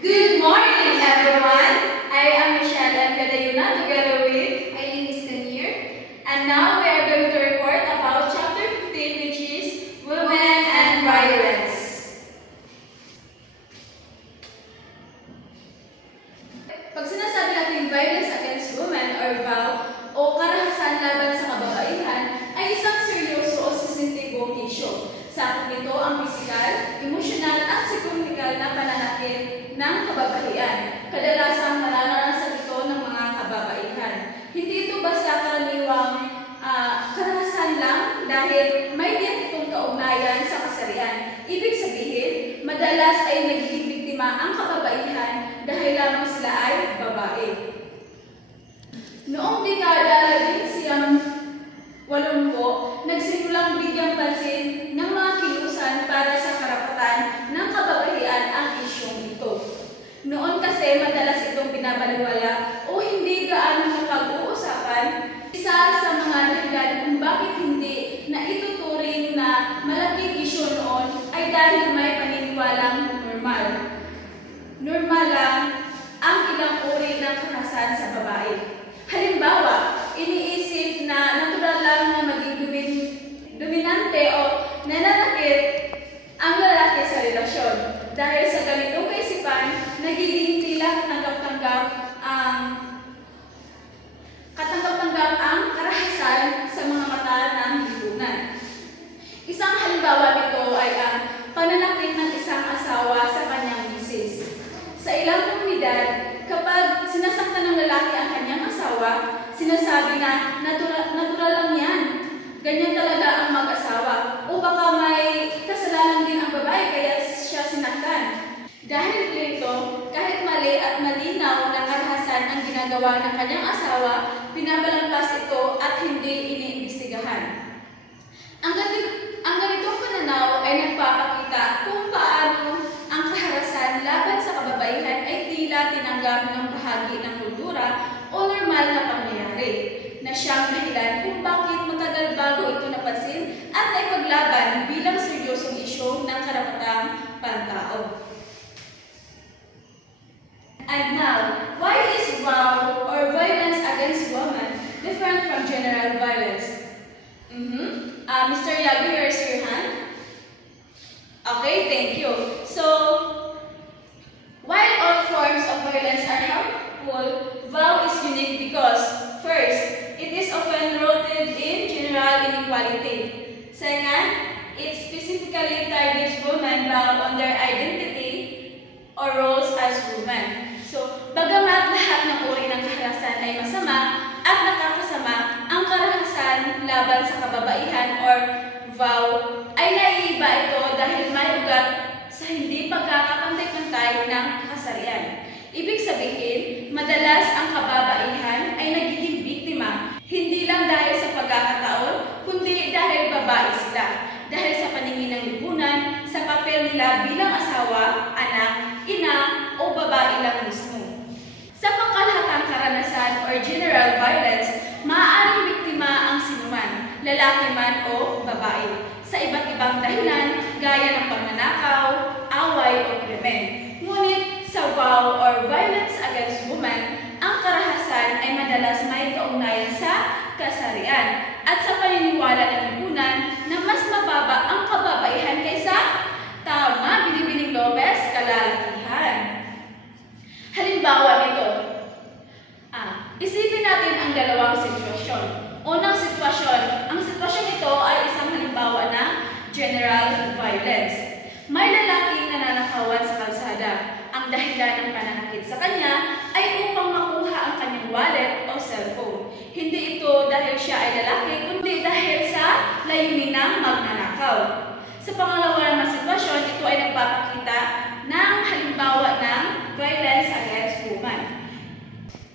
Good morning, everyone. I am Michelle and Gadayuna together with Aileen is here. and now we are going to report about chapter 15, which is Women and Violence. Pag sinasabi natin violence against women or VAW o karahasan laban sa kababaihan ay isang seryoso o sensitibong issue. Sakop nito ang pisikal, emosyonal at psikolohikal na pananakit ng kababaihan. Kadalasang nararanasan ito ng mga kababaihan. Hindi ito basta karaniwang karahasan lang dahil may itong kaugnayan sa kasarian. Ibig sabihin, madalas ay nagiging biktima ang kababaihan dahil lamang sila ay babae. Noong dekada 1980, nagsimulang bigyang pansin ng mga kilusan para sa karapatan ng kababaihan ang isyong ito. Noon kasi madalas itong binabaliwala o hindi gaano napag-uusapan. Isa sa mga dahilan kung bakit hindi na ituturing na malaking isyu noon ay dahil may paniniwalang normal. Normal lang ang ilang uri ng karahasan sa babae. Halimbawa, iniisip na natural lang na maging dominante o nananakit ang lalaki sa relasyon. Dahil sa ganitong kaisipan, nagiging tila katanggap-tanggap ang karahasan sa mga mata ng lipunan. Isang halimbawa nito ay ang pananakit ng isang asawa sa kanyang misis. Sa ilang komunidad, kapag sinasaktan ng lalaki ang kanyang asawa, sinasabi na natural lang yan. Ganyan talaga ang mag-asawa. O baka may kasalanan din ang babae kaya siya sinaktan. Dahil dito, kahit mali at malinaw na karahasan ang ginagawa ng kanyang asawa, pinabalampas ito at hindi iniimbestigahan. Ang ganitong pananaw ay nagpapakita kung paano ang kaharasan laban sa kababaihan ay tila tinanggap ng bahagi ng kultura o normal na pangyayari na siyang dahilan kung bakit matagal bago ito napansin at naipaglaban bilang seryosong isyu ng karapatang pantao. And now, why is VAW or violence against women different from general violence? Mr. Yago, here's your hand. Okay, thank you. So, while all forms of violence are harmful, VAW is unique because, first, it is often rooted in general inequality. Second, it specifically targets women based on their identity or roles as women. So, bagamat lahat ng uri ng kaharasan ay masama at nakakasama, ang karahasan laban sa kababaihan or VAW ay naiiba ito dahil may ugat sa hindi pagkakapantay-pantay ng kasarian. Ibig sabihin, madalas ang kababaihan ay nagiging biktima, hindi lang dahil sa pagkakataon, kundi dahil babae sila. Dahil sa paningin ng lipunan, sa papel nila bilang asawa, anak, ina, o babae lang mismo. Sa pangkalahatang karanasan or general violence, maaaring biktima ang sinuman, lalaki man o babae, sa iba't ibang dahilan gaya ng pagnanakaw, away o krimen. Ngunit sa VAW or violence against women, ang karahasan ay madalas may kaugnayan sa kasarian at sa paniniwala ng lipunan na mas mababa ang kababaihan kaysa tama Binibining Lopez kalalakihan. Halimbawa nito, isipin natin ang dalawang sitwasyon. Unang sitwasyon, ang sitwasyon nito ay isang halimbawa ng general violence. May lalaking nananakawan sa kalsada. Ang dahilan ng pananakit sa kanya ay upang makuha ang kanyang wallet o cellphone. Hindi ito dahil siya ay lalaki, kundi dahil sa layunin ng magnanakaw. Sa pangalawa naman sitwasyon, ito ay nagpapakita ng halimbawa ng violence against women.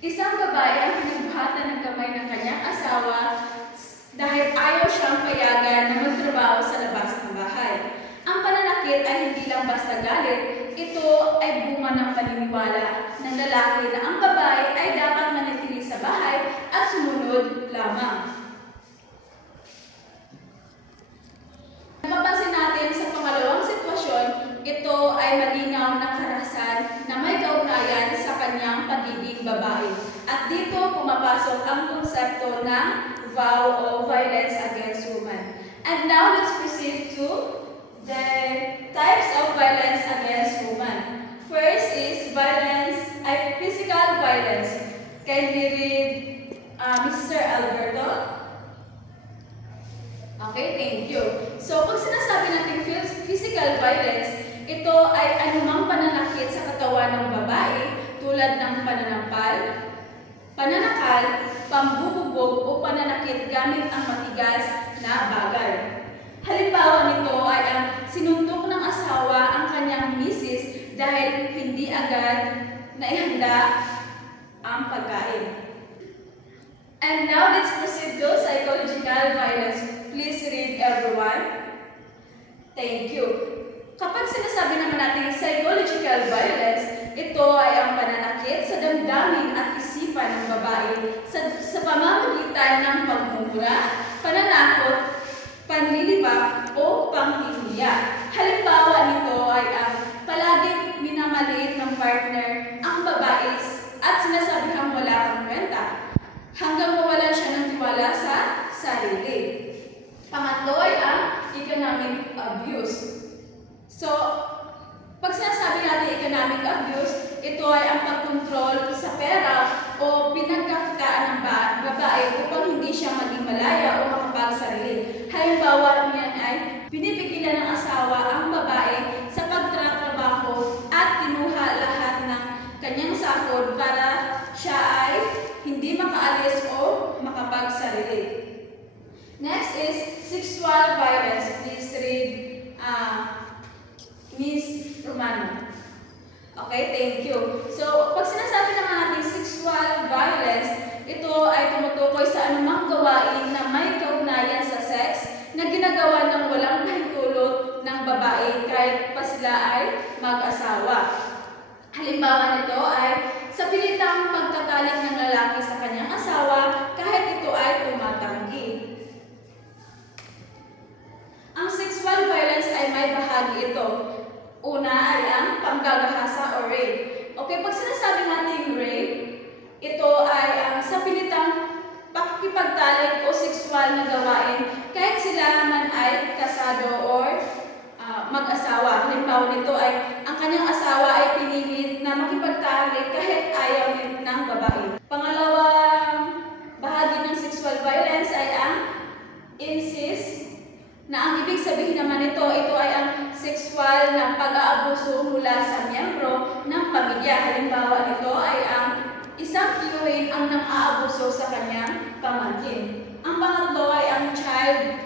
Isang babae ang pinagbuhatan ng kamay ng kanyang asawa dahil ayaw siyang payagan na magtrabaho sa labas ng bahay. Ang pananakit ay hindi lang basta galit, ito ay bunga ng paniniwala ng lalaki na ang babae ay dapat manatili sa bahay at sumunod lamang. Mapapansin natin sa pangalawang sitwasyon, ito ay malinaw na karahasan na may ang konsepto ng vow o violence against women. And now let's proceed to the types of violence against women. First is physical violence. Can we read Mr. Alberto? Okay, thank you. So, pag sinasabi natin physical violence, ito ay anumang pananakit sa katawan ng babae tulad ng pananakal, pambububog o pananakit gamit ang matigas na bagay. Halimbawa nito ay ang sinuntok ng asawa ang kanyang misis dahil hindi agad naihanda ang pagkain. And now let's proceed to psychological violence. Please read, everyone. Thank you. Kapag sinasabi naman natin psychological violence, ito ay ang pananakit sa damdamin at isipan ng babae sa pamamagitan ng pagmumura, pananakot, panlilibak o panghihiya. Halimbawa nito ay ang palaging minamaliit ng partner ang babae at sinasabihang wala kang kwenta hanggang mawalan siya ng tiwala sa sarili. Pangatlo ay ang economic abuse. So, pag sinasabi natin economic abuse, ito ay ang pagkontrol sa pera o pinagkakitaan ng babae upang hindi siya maging malaya o makapagsarili. Halimbawa niyan ay pinipigilan ng asawa ang babae sa pagtatrabaho at kinuha lahat ng kanyang sahod para siya ay hindi makaalis o makapagsarili. Next is sexual violence. Please read Miss Romano. Okay, thank you. So, pag sinasabi naman natin sexual violence, ito ay tumutukoy sa anumang gawain na may kaugnayan sa sex na ginagawa ng walang pahintulot ng babae kahit pa sila ay mag-asawa. Halimbawa nito ay sa pilitang pagtatalik ng lalaki sa kanyang asawa kahit ito ay tumatanggi. Ang sexual violence ay may bahagi ito. Una ay ang panggagahasa o rape. Okay, pag sinasabi natin rape, ito ay ang sa pilitang pakikipagtalik o sexual na gawain kahit sila man ay kasado or mag-asawa. Halimbawa nito ay ang kanyang asawa ay pinilit na makipagtalik kahit ayaw ng babae. Pangalawang bahagi ng sexual violence ay ang incest, na ang ibig sabihin naman ito ay ang sexual na pag-aabuso mula sa miyembro ng pamilya. Halimbawa nito ay ang isang tiyuhin ang nang-aabuso sa kanyang pamangkin. Ang pangatlo ay ang child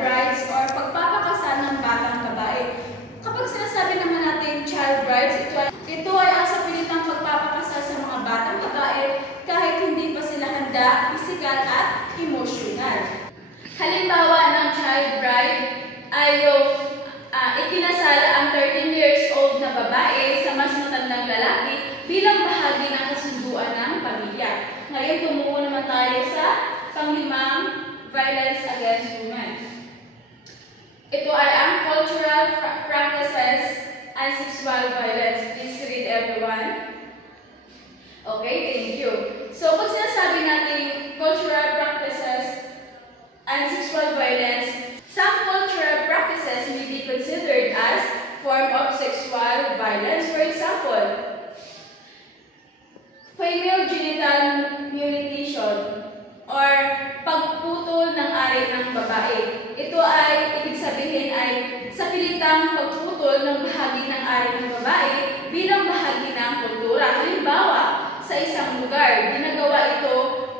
brides or pagpapakasal ng batang babae. Kapag sinasabi naman natin child brides, ito ay ang sa pilitang pagpapakasal sa mga batang babae kahit hindi pa sila handa, physical at emotional. Halimbawa ng child bride ay yung ikinasal ang 13 years old na babae sa mas matandang lalaki bilang bahagi ng kasunduan ng pamilya. Ngayon, tumuo naman tayo sa panglimang violence against women. Ito ay ang cultural practices and sexual violence. Please read, everyone. Okay, thank you. So, pag sinasabi natin cultural practices and sexual violence, some cultural practices may be considered as form of sexual violence. For example, female genital mutilation or pagputol ng ari ng babae. Ito ay ibig sabihin ay sa pilitang pagputol ng bahagi ng ari ng babae bilang bahagi ng kultura. Halimbawa, sa isang lugar, ginagawa ito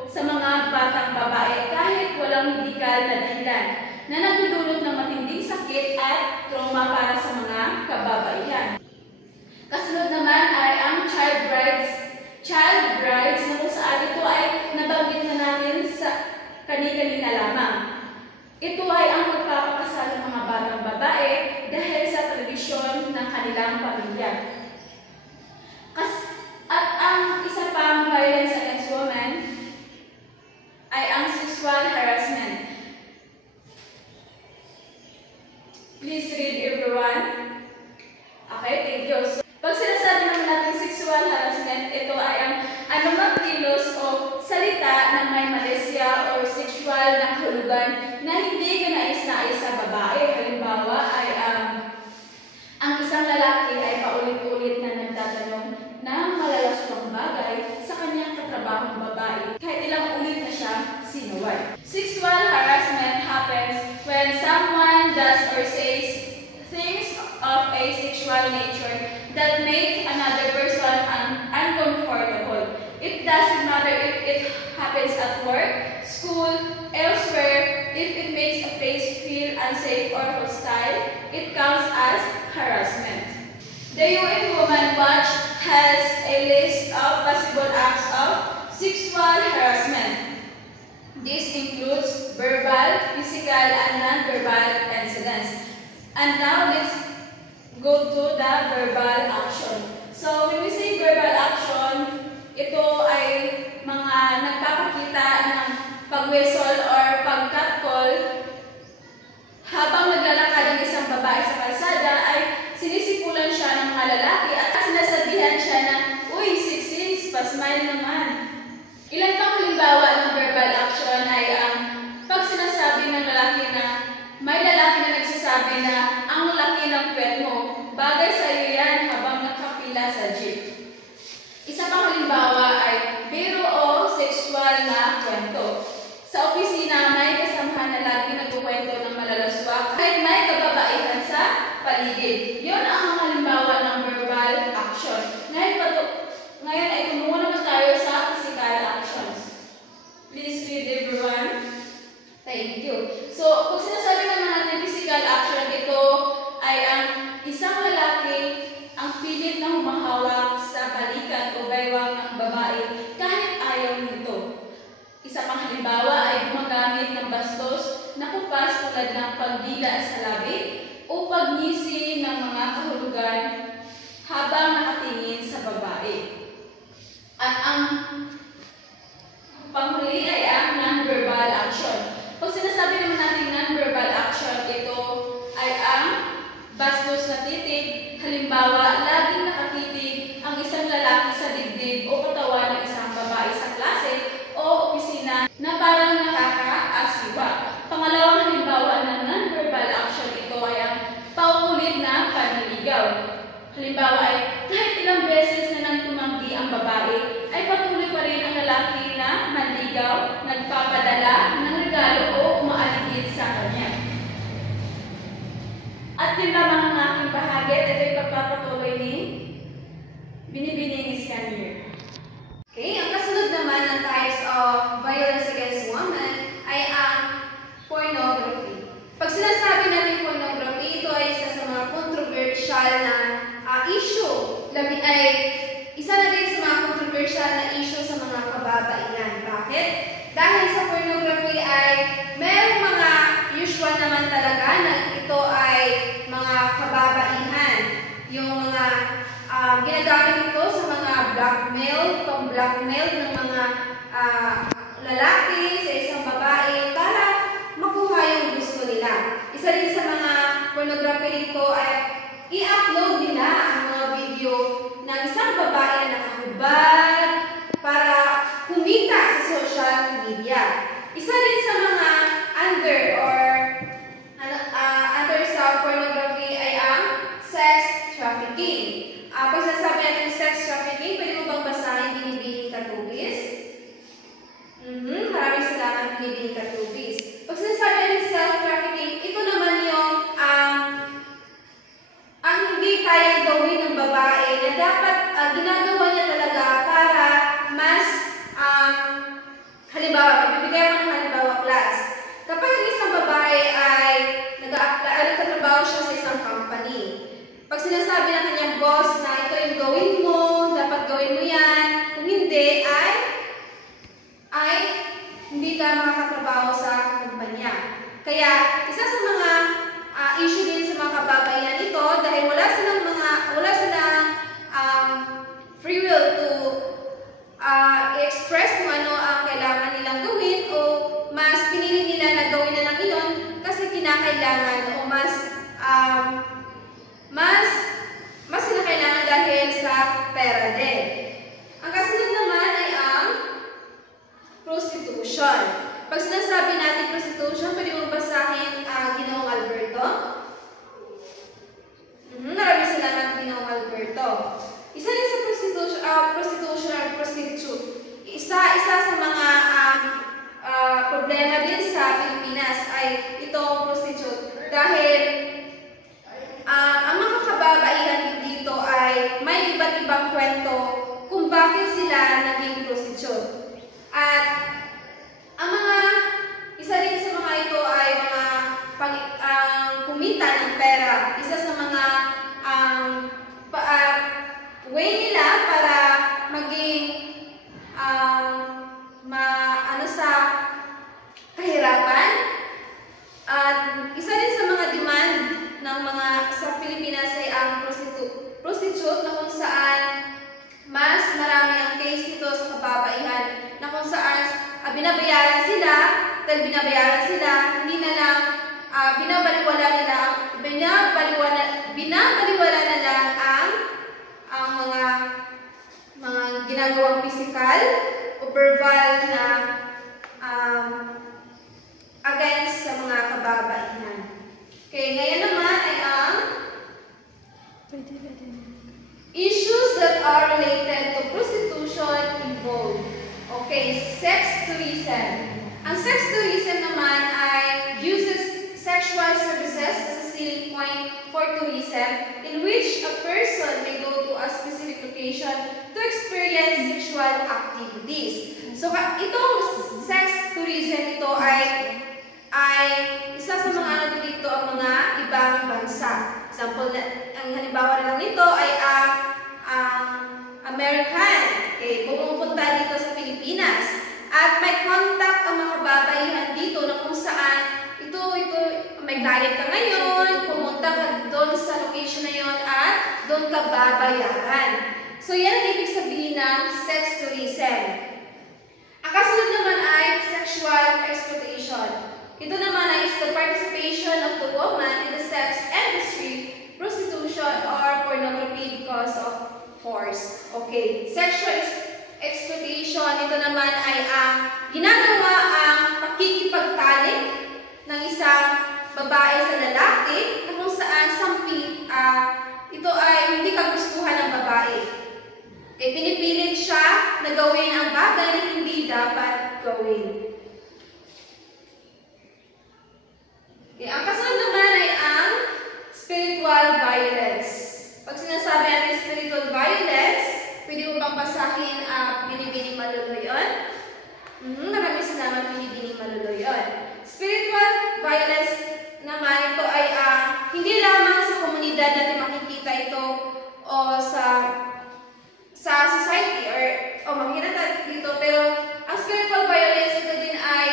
sa mga batang babae kahit walang medikal na dahilan na nagdudulot ng matinding sakit at trauma para sa mga kababaihan. Kasunod naman ay ang child brides na kung saan ito ay nabanggit na natin sa kani-kanina lamang. Ito ay ang pagpapakasal ng mga batang babae dahil sa tradisyon ng kanilang pamilya. At ang isa pang violence against women ay ang sexual harassment. Please read, everyone. Okay, thank you. So, pag sinasabi naman natin sexual harassment, ito ay ang anumang kilos lalaki ay paulit-ulit na nagtatanong ng malalaswang bagay sa kanyang katrabahong babae kahit ilang ulit na siya sinuway. Sexual harassment happens when someone does or says things of a sexual nature that make another person uncomfortable. It doesn't matter if it happens at work, school, elsewhere. If it makes a place feel unsafe or hostile, it counts as harassment. The UN Women Watch has a list of possible acts of sexual harassment. This includes verbal, physical, and non-verbal incidents. And now let's go to the verbal action. So when we say verbal action, ito ay mga nagpapakita ng pag-whistle or pag-catcall habang naglalakad ang isang babae sa kalsada ay sinisipulan siya ng mga lalaki at sinasabihan siya na, "Uy, sexy, pa-smile naman." Ilan pang halimbawa ng verbal action ay ang pag sinasabi ng lalaki na may lalaki na nagsasabi na, "Ang laki ng puwet mo, bagay sa iyo yan," habang nakapila sa jeep. Isa pang halimbawa ay biro o sexual na kwento. Sa opisina, may kasamahan na lagi nagkukwento ng malalaswak kahit may kababaihan sa paligid. Yon ang mga halimbawa ng verbal action. Ngayon ay tumungo naman tayo sa physical actions. Please read everyone. Thank you. So, pag sinasabi naman natin physical action, ito ay ang isang lalaki ang pilit na humahawak sa balikat o baywang ng babae kahit ayaw nito. Isa pang halimbawa ay gumagamit ng bastos na kupas tulad ng pagdila sa labi o pagngisi ng mga kahulugan habang nakatingin sa babae. At ang panghuli ay ang non-verbal action. Pag sinasabi naman natin non-verbal action, ito ay ang bastos na titig. Halimbawa, laging nakatitig ang isang lalaki sa dibdib o katawan ng isang babae sa klase o opisina na parang nakakaasiwa. Pangalawang halimbawa ng non-verbal action, ito ay ang paulit na panliligaw. Halimbawa ay kahit ilang beses na nang tumanggi ang babae, ay patuloy pa rin ang lalaki na manligaw, nagpapadala ng regalo o umaaligid sa kanya. At yun lamang ang aking bahagi at ito'y pagpapatuloy ni Binibining Iskandar. Okay, ang kasunod naman ng types of violence against women ay ang pornography. Pag sinasabi natin pornography, ito ay isa sa mga controversial na issue. Isa na rin sa mga controversial na issue sa mga kababaihan. Bakit? Dahil sa pornography ay mayroong mga usual naman talaga na ito ay mga kababaihan. Yung mga ginagamit ito sa mga pang-blackmail ng mga lalaki sa isang babae para makuha yung gusto nila. Isa rin sa mga pornography dito ay i-upload nila ang mga video ng isang babae na nakahubad para kumita sa social media. Isa rin sa mga under sa pornography ay ang sex trafficking. Pag sasabi natin sex trafficking, pwede mo bang basahin Binibining Katubis? Maraming salamat Binibining Katubis. Pag sinasabi natin sex trafficking, ito naman yung ang hindi kayang gawin ng babae na dapat ginagawa niya talaga para mas halimbawa, bibigay mo ng halimbawa class. Kapag ang isang babae ay nagtatrabaho siya sa isang company, pag sinasabi ng kanyang boss na ito yung gawin mo, dapat gawin mo yan, kung hindi ay hindi ka makakatrabaho sa kumpanya. Kaya isa sa mga issue din sa mga kababaihan ito dahil wala silang free will to i-express kung ano ang kailangan nilang gawin o mas pinili nila na gawin na lang iyon kasi kinakailangan o mas kinakailangan dahil sa pera din. Ang kasunod naman ay ang prostitution. Pag sinasabi natin prostitution, pwede mong basahin Ginoong Alberto. Maraming salamat binabayaran sila, hindi na lang binabaliwala na lang ang mga ginagawang physical o verbal na against sa mga kababaihan. Okay, ngayon naman ay ang issues that are related to prostitution involved. Okay, sex tourism. Ang sex tourism naman ay uses sexual services as a selling point for tourism in which a person may go to a specific location to experience sexual activities. So, itong sex tourism ito ay isa sa mga ano dito ang mga ibang bansa. Example, ang halimbawa na lang nito ay American. Okay, pumupunta dito sa Pilipinas. At may contact ang mga babaihan dito na kung saan ito, may client ka ngayon, pumunta ka doon sa location na yon at doon ka babayaran. So, yan ang ibig sabihin ng sex tourism. Ang kasunod naman ay sexual exploitation. Ito naman ay is the participation of the woman in the sex industry, prostitution, or pornography because of force. Okay, sexual exploitation, ito naman ay ang ginagawa ang pakikipagtalik ng isang babae sa lalaki na kung saan ito ay hindi kagustuhan ng babae. Okay, pinipilit siya na gawin ang bagay na hindi dapat gawin. Okay, ang kasunod naman ay ang spiritual violence. Pag sinasabi natin spiritual violence, pwede mo bang basahin Binibining Maluluyon? Maraming salamat, Binibining Maluluyon. Spiritual violence naman, ito ay hindi lamang sa komunidad natin makikita ito o sa society o makikita natin dito, pero ang spiritual violence ito din ay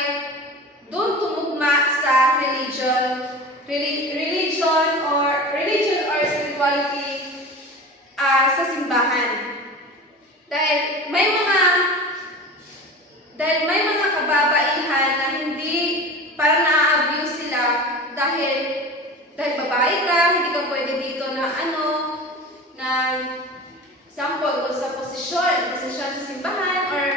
doon tumugma sa religion or spirituality sa simbahan. Dahil may mga kababaihan na hindi parang na-abuse sila dahil babae ka, hindi ka pwede dito na example sa posisyon sa simbahan or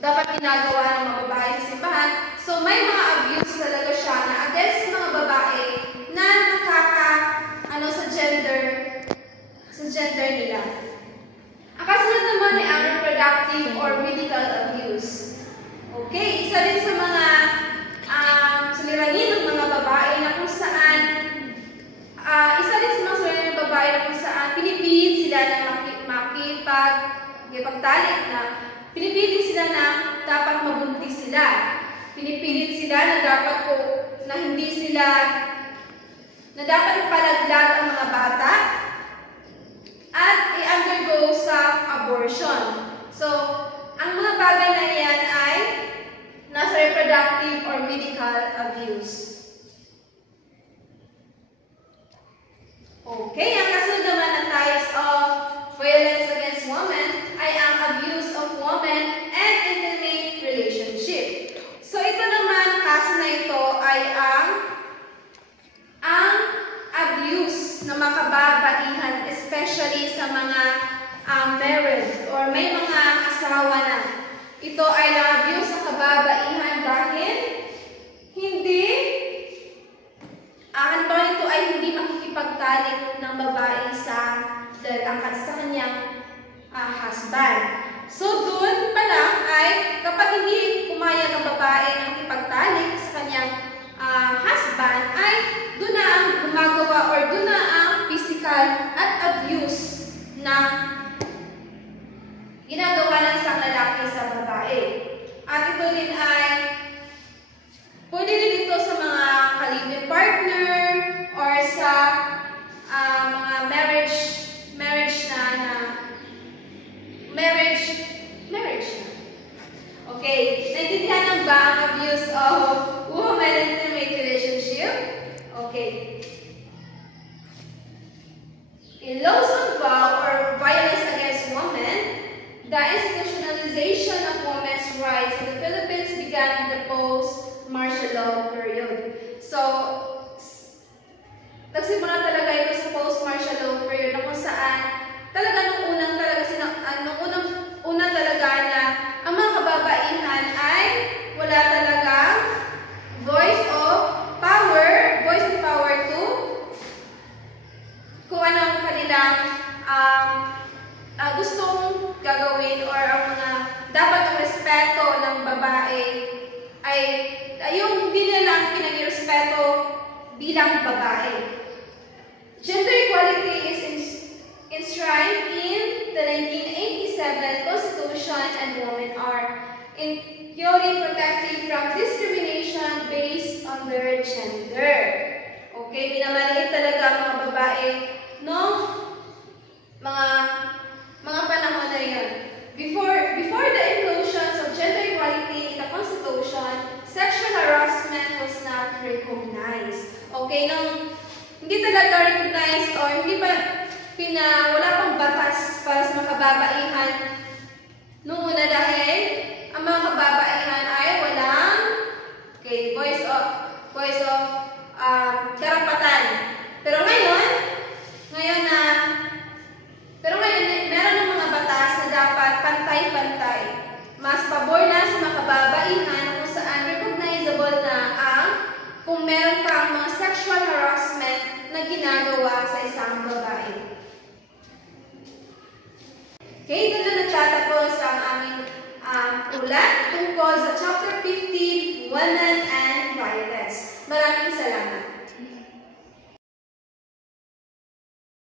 dapat ginagawa ng mga babae sa simbahan. So may mga abuse talaga siya na against mga babae na sa gender nila. Ang kasunod naman ay ang reproductive or medical abuse. Okay, isa din sa mga suliranin ng mga babae na kung saan pinipilit sila na makipagtalik na pinipilit sila na dapat mabuntis sila. Pinipilit sila na dapat dapat ipalaglag ang mga bata at i-undergo sa abortion. So, ang mga bagay na yan ay nasa reproductive or medical abuse. Okay, ang kasunod naman ng types of violence against women ay ang abuse of women and intimate relationship. So, ito naman, kaso na ito ay ang abuse na makababaihan, especially sa mga married or may mga asawa na. Ito ay na-abuse sa kababaihan dahil ito ay hindi makikipagtalik ng babae sa kanyang husband. So, doon pa lang ay kapag hindi pumayag ang babae ng ipagtalik sa kanyang husband, ay doon na ang gumagawa or doon na ang physical at abuse na ginagawa ng isang lalaki sa babae. At ito din ay pwede din ito sa mga ka-live-in partner or sa mga marriage na. Okay, naintindihan lang ba ang abuse of women in intimate relationship? Okay. In laws or violence against women, the institutionalization of women's rights in the Philippines began in the post-martial law period. So, nagsimula talaga ito sa post-martial law period na kung saan talaga nung unang talaga na ang mga kababaihan ay wala talagang voice and power to kung ano ang kanilang gustong gagawin or ang mga dapat ang respeto ng babae ay yung hindi nila ang pinag-respeto bilang babae. Gender equality is enshrined in the 1987 Constitution, and women are enduring protected from discrimination based on their gender. Okay, minamaliit talaga ang mga babae no mga panahon na yun. Before the inclusions of gender equality in the Constitution, sexual harassment was not recognized. Okay, hindi talaga recognized or hindi pa wala pang batas para sa mga kababaihan noong una dahil ang mga kababaihan ay walang voice of karapatan. Pero ngayon meron ng mga batas na dapat pantay-pantay. Mas pabor na sa mga kababaihan kung saan recognizable na kung meron pang mga sexual harassment na ginagawa sa isang babae. Okay, doon na nagtatapos ang aming ulat tungkol sa Chapter 50, Women and Violence. Maraming salamat.